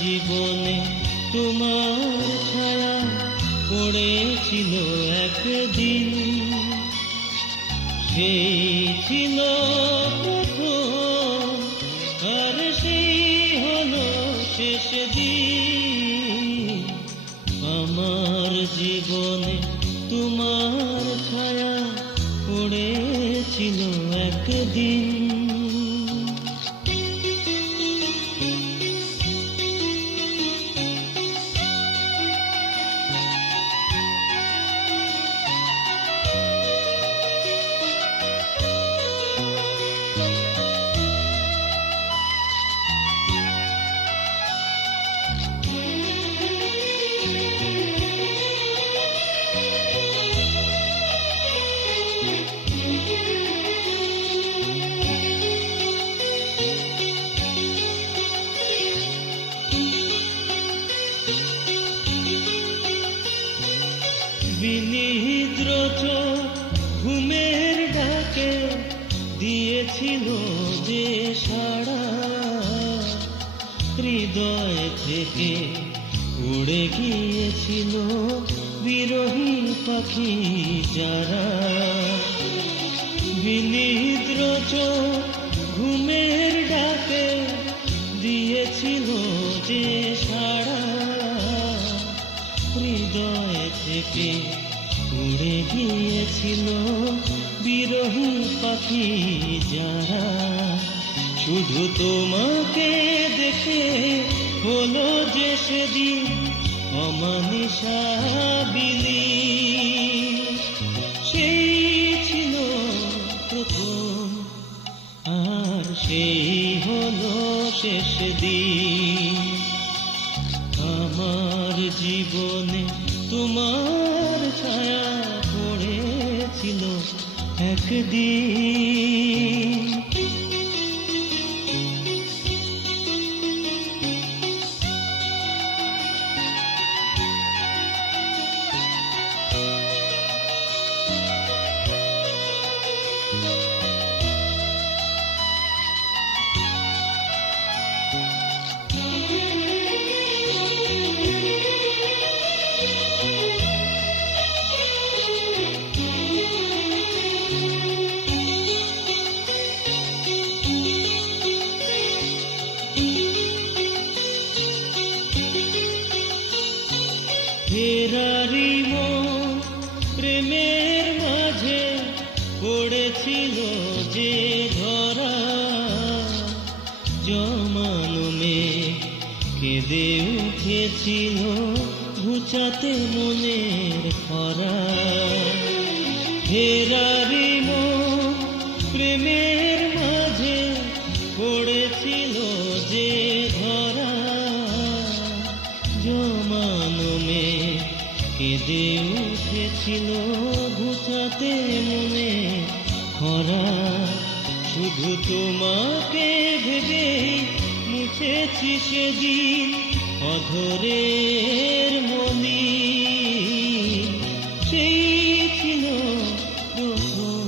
জীবনে তোমার ছায়া পড়েছিল একদিন, সেই ছিল প্রথম আর সেই হলো শেষ দিন। আমার জীবনে তোমার ছায়া পড়েছিল একদিন। বিনিদ্র চোখ ঘুমের ডাকে দিয়েছিল যে সাড়া, হৃদয় থেকে উড়ে গিয়েছিল বিরহী পাখি যারা। বিনিদ্র চোখ ঘুমের ডাকে দিয়েছিল যে সাড়া, হৃদয় থেকে উড়ে গিয়েছিল বিরহী পাখি যারা। শুধু তোমাকে দেখে হলো যে সেদিন অমানিসা বিলীন। সেই ছিল প্রথম আর সেই হলো শেষ দিন। আমার জীবনে তোমার ছায়া পড়েছিল একদিন। ফেরারি মন প্রেমের মাঝে পড়েছিল যে ধরা, জমানো মেঘ কেঁদে উঠেছিল ঘুচাতে মনের খরা। ফেরারি মন প্রেমের মাঝে পড়েছিল যে ধরা, জমানো মেঘ কেঁদে উঠেছিল ঘুচাতে মনে খরা। শুধু তোমাকে ভেবে মুছেছি সেদিন অধরের মনি। সেই ছিল প্রথম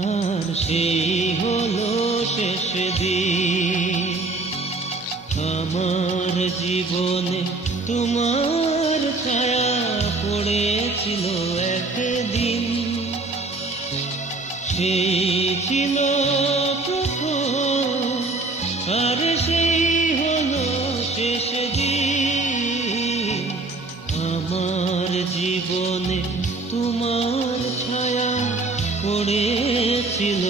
আর সেই হলো শেষ দিন। আমার জীবনে তোমার ছায়া পড়েছিল একদিন, সেই ছিল প্রথম আর সেই হলো শেষ দিন। আমার জীবনে তোমার ছায়া পড়েছিল